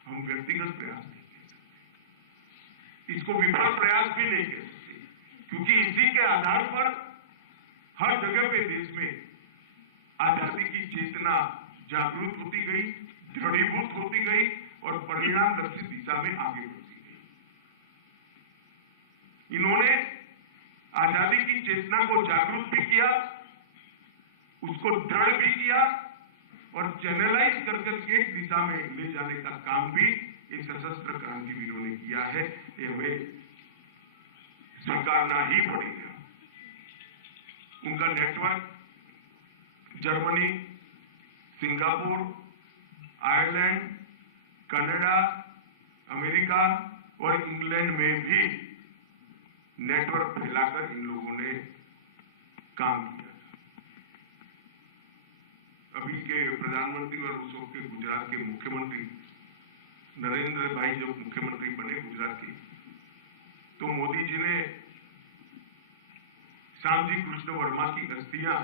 हम व्यक्तिगत प्रयास नहीं कह सकते, इसको विफल प्रयास भी नहीं कह सकते, क्योंकि इसी के आधार पर हर जगह पे देश में आजादी की चेतना जागृत होती गई, दृढ़ीभूत होती गई और परिणाम लक्षित दिशा में आगे बढ़ती गई। इन्होंने आजादी की चेतना को जागरूक भी किया, उसको दृढ़ भी किया और चैनलाइज कर एक दिशा में ले जाने का काम भी इन सशस्त्र क्रांतिवीरों ने किया है। ये हमें स्वीकारना ही पड़ेगा। उनका network Germany, Singapore, Ireland, Canada, America और इंग्लैंड में भी नेटवर्क फैलाकर इन लोगों ने काम किया। अभी के प्रधानमंत्री और उस वक्त के गुजरात के मुख्यमंत्री नरेंद्र भाई जब मुख्यमंत्री बने गुजरात के, तो मोदी जी ने श्यामजी कृष्ण वर्मा की अस्थियां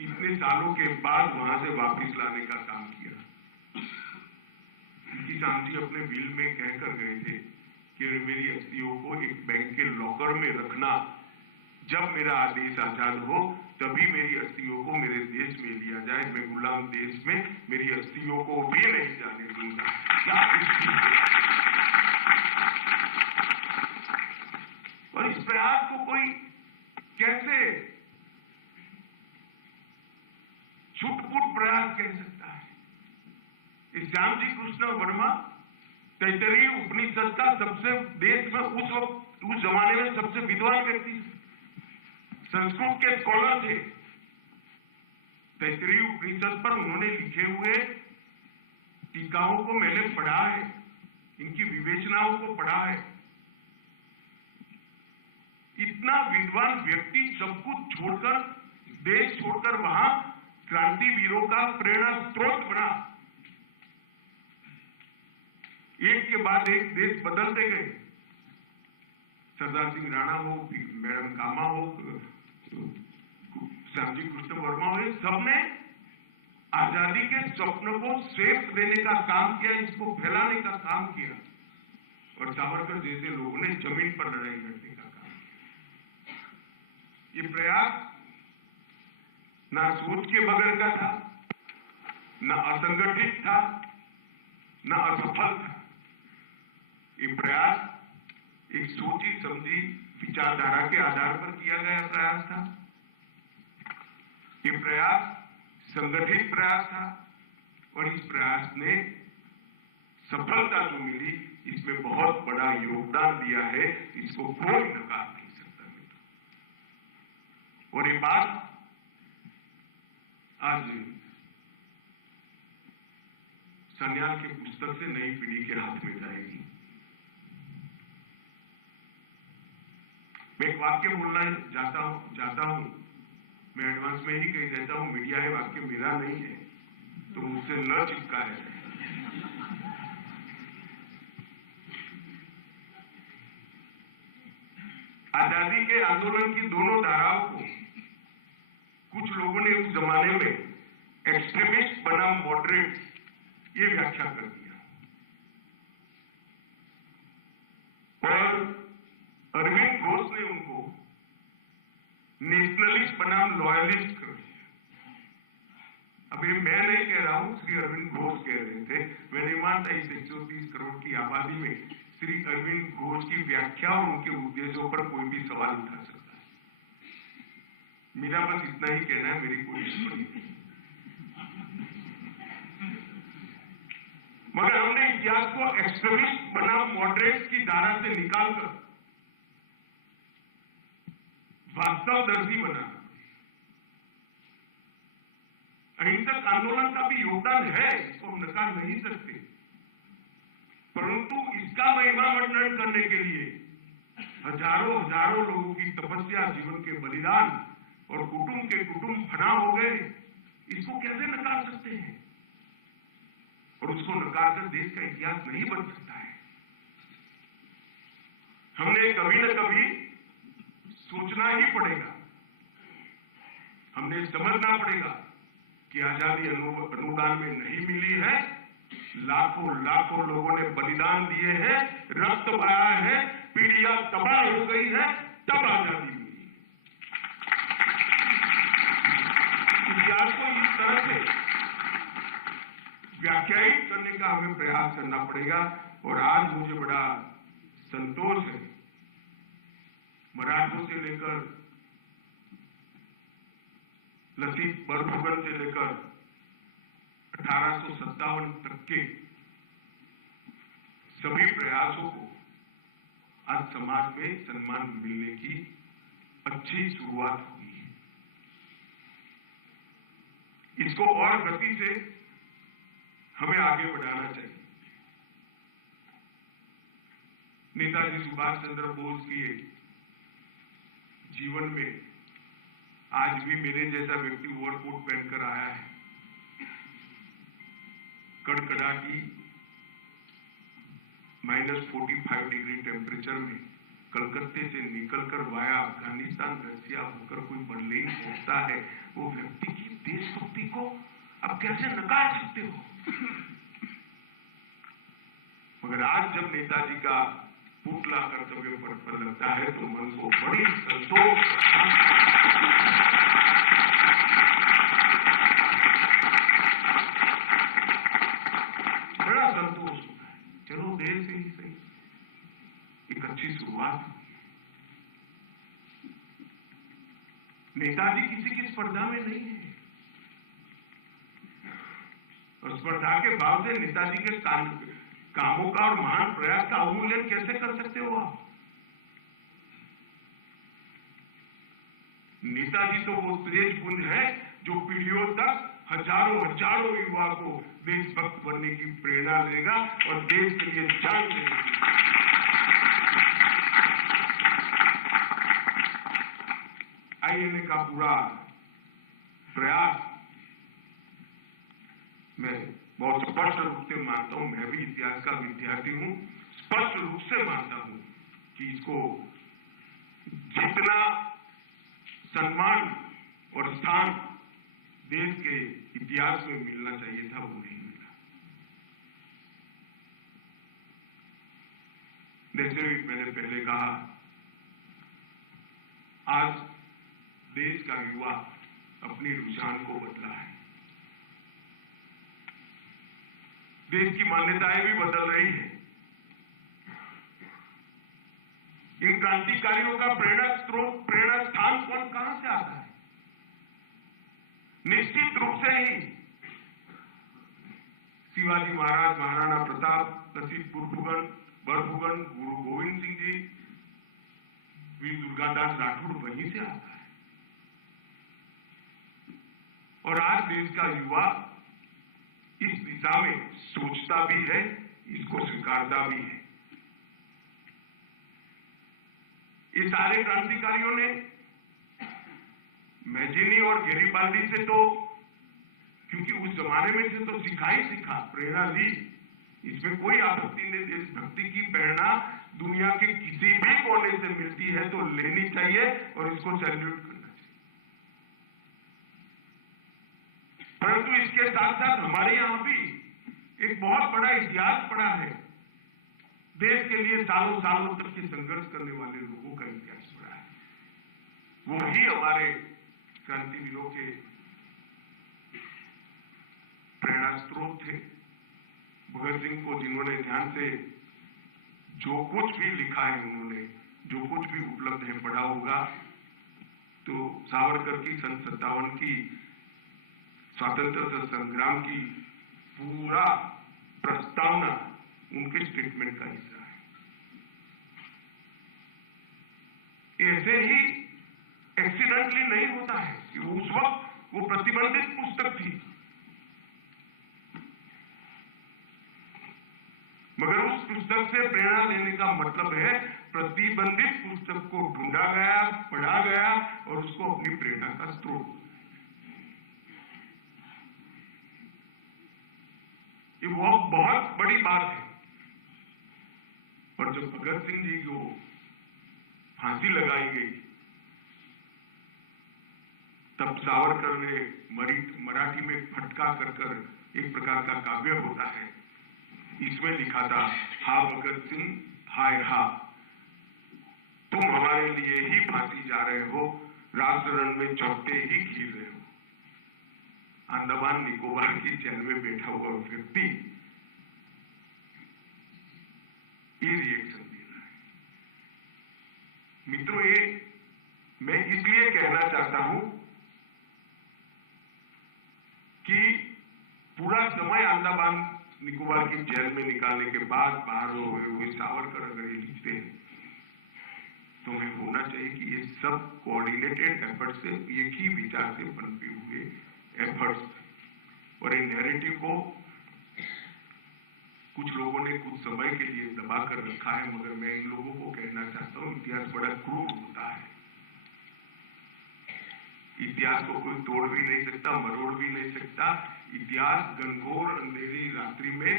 इतने सालों के बाद वहां से वापस लाने का काम किया। क्योंकि श्यामजी अपने बिल में कहकर गए थे कि मेरी अस्थियों को एक बैंक के लॉकर में रखना, जब मेरा आदेश आजाद हो तभी मेरी अस्थियों को मेरे देश में लिया जाए, मैं गुलाम देश में मेरी अस्थियों को भी नहीं जाने दूंगा। क्या और इस प्रयास को कोई कैसे छुटपुट प्रयास कह सकता है? इस श्यामजी कृष्ण वर्मा तैतरीय उपनिषद का सबसे देश में उस जमाने में सबसे विद्वान व्यक्ति थे, संस्कृत के स्कॉलर थे। तैतरीय उपनिषद पर उन्होंने लिखे हुए टीकाओं को मैंने पढ़ा है, इनकी विवेचनाओं को पढ़ा है। इतना विद्वान व्यक्ति सब कुछ छोड़कर, देश छोड़कर वहां क्रांतिवीरों का प्रेरणा स्रोत बना। एक के बाद एक देश बदलते गए। सरदार सिंह राणा हो, मैडम कामा हो, श्यामजी कृष्ण वर्मा हो, सबने आजादी के स्वप्न को श्रेष्ठ देने का काम किया, इसको फैलाने का काम किया। और सावरकर जैसे लोगों ने जमीन पर लड़ाई लड़ने का काम किया। ये प्रयास ना सोच के बगैर का था, ना असंगठित था, ना असफल था। ये प्रयास एक सोची समझी विचारधारा के आधार पर किया गया प्रयास था। ये प्रयास संगठित प्रयास था और इस प्रयास ने सफलता जो मिली, इसमें बहुत बड़ा योगदान दिया है, इसको कोई नकार नहीं सकता। और ये बात आज सन्याल के पुस्तक से नई पीढ़ी के हाथ में जाएगी। मैं एक वाक्य बोलना चाहता हूं, मैं एडवांस में ही कह देता हूं, मीडिया है वाक्य मेरा नहीं है, तो मुझसे न चिपका है। आजादी के आंदोलन की दोनों धाराओं को कुछ लोगों ने उस जमाने में एक्सट्रीमिस्ट बनाम मॉडरेट ये व्याख्या कर दिया और अरविंद घोष ने उनको नेशनलिस्ट बनाम लॉयलिस्ट कर दिया। अब ये मैं नहीं कह रहा हूं, श्री अरविंद घोष कह रहे थे। मैं नहीं मानता इस 130 करोड़ की आबादी में श्री अरविंद घोष की व्याख्या और उनके उद्देश्यों पर कोई भी सवाल उठा सकता है। मेरा बस इतना ही कहना है, मेरी कोई टिप्पणी नहीं। मगर हमने इतिहास को एक्सट्रीमिस्ट बनाम मॉडरेट्स की धारा से निकालकर वास्तवदर्शी बना। अहिंसक आंदोलन का भी योगदान है, इसको हम नकार नहीं सकते, परंतु इसका महिमा वर्णन करने के लिए हजारों हजारों लोगों की तपस्या, जीवन के बलिदान और कुटुंब के कुटुंब फना हो गए, इसको कैसे नकार सकते हैं? और उसको नकार कर देश का इतिहास नहीं बन सकता है। हमने कभी न कभी सोचना ही पड़ेगा, हमने समझना पड़ेगा कि आजादी अनुदान में नहीं मिली है, लाखों लाखों लोगों ने बलिदान दिए हैं, रक्त बहाया है, पीढ़ियां तबाह हो गई है, तब आजादी मिली। इतिहास को इस तरह से व्याख्यायित करने का हमें प्रयास करना पड़ेगा। और आज मुझे बड़ा संतोष है, मराठों से लेकर ललित बरफुगन से लेकर 1857 तक के सभी प्रयासों को आज समाज में सम्मान मिलने की अच्छी शुरुआत हुई है। इसको और गति से हमें आगे बढ़ाना चाहिए। नेताजी सुभाष चंद्र बोस के जीवन में आज भी मेरे जैसा व्यक्ति ओवरकोट पहनकर आया है, कड़कड़ाटी -45 डिग्री टेम्परेचर में कलकत्ते से निकलकर वाया अफगानिस्तान, रसिया होकर कोई बर्लिन पहुंचता है, वो व्यक्ति की देशभक्ति को अब कैसे नकार सकते हो? मगर आज जब नेताजी का पुतला कर्तव्य पथ पर लगता है तो मन को बड़ी संतोष, बड़ा संतोष होता है। चलो देर से ही सही, एक अच्छी शुरुआत। नेताजी किसी की स्पर्धा में नहीं है, और स्पर्धा के भाव से नेताजी के कामों का और महान प्रयास का अवमूल्यन कैसे कर सकते हो आप? नेताजी तो वो तेज पुंज है जो पीढ़ियों तक हजारों हजारों युवा को देशभक्त बनने की प्रेरणा देगा और देश के लिए जान देगा। आईएनए का पूरा प्रयास मैं बहुत स्पष्ट रूप से मानता हूं, मैं भी इतिहास का विद्यार्थी हूं, स्पष्ट रूप से मानता हूं कि इसको जितना सम्मान और स्थान देश के इतिहास में मिलना चाहिए था वो नहीं मिला। जैसे भी मैंने पहले कहा, आज देश का युवा अपनी रुझान को बदला है, देश की मान्यताएं भी बदल रही है। इन क्रांतिकारियों का प्रेरणा स्रोत, प्रेरणा स्थान कहां से आता है? निश्चित रूप से ही शिवाजी महाराज, महाराणा प्रताप, ललित बरफुगन, गुरु गोविंद सिंह जी, वीर दुर्गादास राठौड़, वहीं से आता है। और आज देश का युवा इस दिशा में सोचता भी है, इसको स्वीकारता भी है। ये सारे क्रांतिकारियों ने मैजिनी और गैरिबाल्डी से तो, क्योंकि उस जमाने में से तो सीखा ही सीखा, प्रेरणा ली, इसमें कोई आपत्ति नहीं। देशभक्ति की प्रेरणा दुनिया के किसी भी कोने से मिलती है तो लेनी चाहिए और इसको सैल्यूट करना चाहिए। परंतु इसके साथ साथ हमारे यहां भी एक बहुत बड़ा इतिहास पड़ा है, देश के लिए सालों सालों तक के संघर्ष करने वाले लोगों का इतिहास पड़ा है। वो ही हमारे क्रांतिवीरों के प्रेरणा स्रोत थे। भगत सिंह को जिन्होंने ध्यान से जो कुछ भी लिखा है, उन्होंने जो कुछ भी उपलब्ध है पढ़ा होगा, तो सावरकर की सन 57 की स्वतंत्रता संग्राम की पूरा प्रस्तावना उनके स्टेटमेंट का हिस्सा है। ऐसे ही एक्सीडेंटली नहीं होता है कि उस वक्त वो प्रतिबंधित पुस्तक थी, मगर उस पुस्तक से प्रेरणा लेने का मतलब है प्रतिबंधित पुस्तक को ढूंढा गया, पढ़ा गया और उसको अपनी प्रेरणा का स्रोत। ये बहुत बड़ी बात है। और जब भगत सिंह जी को फांसी लगाई गई, तब सावरकर ने मराठी में फटका कर एक प्रकार का काव्य होता है, इसमें लिखा था, हा भगत सिंह हाय हा, तुम हमारे लिए ही फांसी जा रहे हो, राष्ट्र रण में चौथे ही खीर रहे हो। अंडमान निकोबार की जेल में बैठा हुआ व्यक्ति ये रिएक्शन दे रहा है। मित्रों, ये मैं इसलिए कहना चाहता हूं कि पूरा समय अंडमान निकोबार की जेल में निकालने के बाद बाहर हुए सावरकर अगर ये लिखते हैं तो हमें होना चाहिए कि ये सब कोऑर्डिनेटेड एफर्ट से, एक ही विचार से बनते हुए एफर्ट्स। और इन नैरेटिव को कुछ लोगों ने कुछ समय के लिए दबा कर रखा है, मगर मैं इन लोगों को कहना चाहता हूं, इतिहास बड़ा क्रूर होता है। इतिहास को कोई तोड़ भी नहीं सकता, मरोड़ भी नहीं सकता। इतिहास घनघोर अंधेरी रात्रि में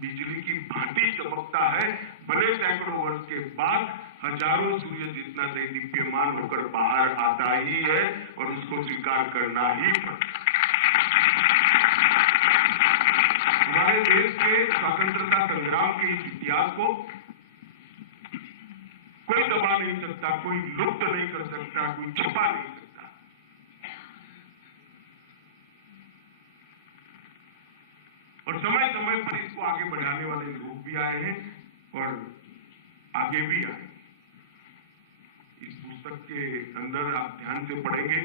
बिजली की भांति चमकता है, भले सैकड़ों वर्ष के बाद हजारों सूर्य जितना दैदीप्यमान होकर बाहर आता ही है और उसको स्वीकार करना ही पड़ता। हमारे देश के स्वतंत्रता संग्राम के इस इतिहास को कोई दबा नहीं सकता, कोई लुप्त नहीं कर सकता, कोई छिपा नहीं सकता। और समय समय पर इसको आगे बढ़ाने वाले लोग भी आए हैं और आगे भी आए। इस पुस्तक के अंदर आप ध्यान से पढ़ेंगे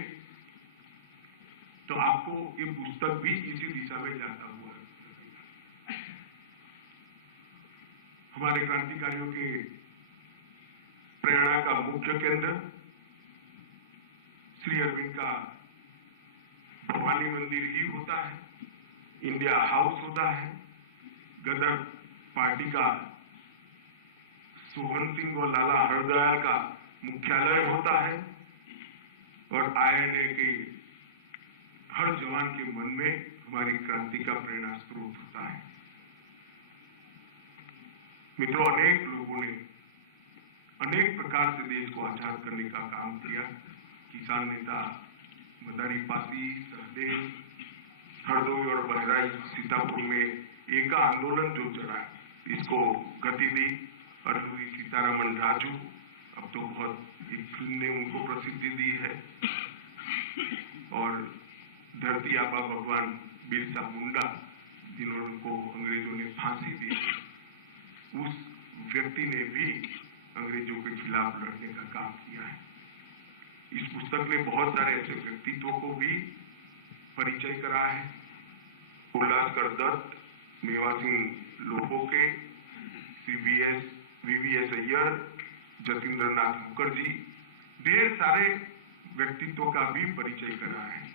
तो आपको ये पुस्तक भी इसी दिशा में जाता हुआ है। हमारे क्रांतिकारियों के प्रेरणा का मुख्य केंद्र श्री अरविंद का भवानी मंदिर ही होता है, इंडिया हाउस होता है, गदर पार्टी का सोहन सिंह और लाला हरदयाल का मुख्यालय होता है और INA के हर जवान के मन में हमारी क्रांति का प्रेरणा स्रोत होता है। मित्रों, अनेक लोगों ने अनेक प्रकार से देश को आजाद करने का काम किया। किसान नेता मदारी पासी, सहदेव, हरदोई और बहराइच, सीतापुर में एका आंदोलन जो चला, इसको गति दी अरुणि सीतारामन राजू। अब तो बहुत एक फिल्म ने उनको प्रसिद्धि दी है। और धरती आबा भगवान बिरसा मुंडा, जिन्होंने को अंग्रेजों ने फांसी दी, उस व्यक्ति ने भी अंग्रेजों के खिलाफ लड़ने का काम किया है। इस पुस्तक ने बहुत सारे ऐसे व्यक्तित्वों को भी परिचय करा है। उल्लासकर दत्त, मेवा सिंह लोहोके, VVS अय्यर, जतिंद्र नाथ मुखर्जी, ढेर सारे व्यक्तित्वों का भी परिचय करा है।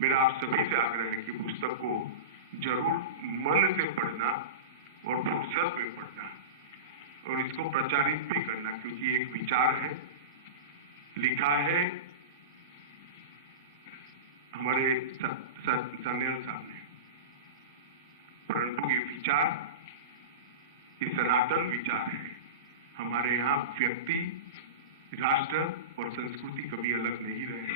मेरा आप सभी से आग्रह है कि पुस्तक को जरूर मन से पढ़ना और फुर्सत में पढ़ना और इसको प्रचारित भी करना, क्योंकि एक विचार है, लिखा है हमारे सान्याल साहब ने, परंतु ये विचार, ये सनातन विचार है। हमारे यहाँ व्यक्ति, राष्ट्र और संस्कृति कभी अलग नहीं रहे,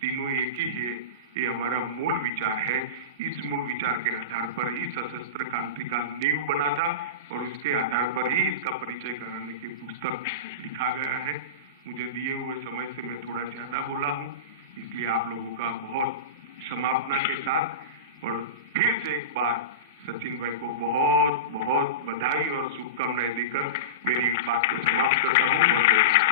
तीनों एक ही है। ये हमारा मूल विचार है। इस मूल विचार के आधार पर ही सशस्त्र क्रांति का नींव बना था और उसके आधार पर ही इसका परिचय कराने की पुस्तक लिखा गया है। मुझे दिए हुए समय से मैं थोड़ा ज्यादा बोला हूँ, इसलिए आप लोगों का बहुत समापना के साथ और फिर से एक बार सचिन भाई को बहुत बहुत बधाई और शुभकामनाएं देकर मेरी बात को समाप्त करता हूँ।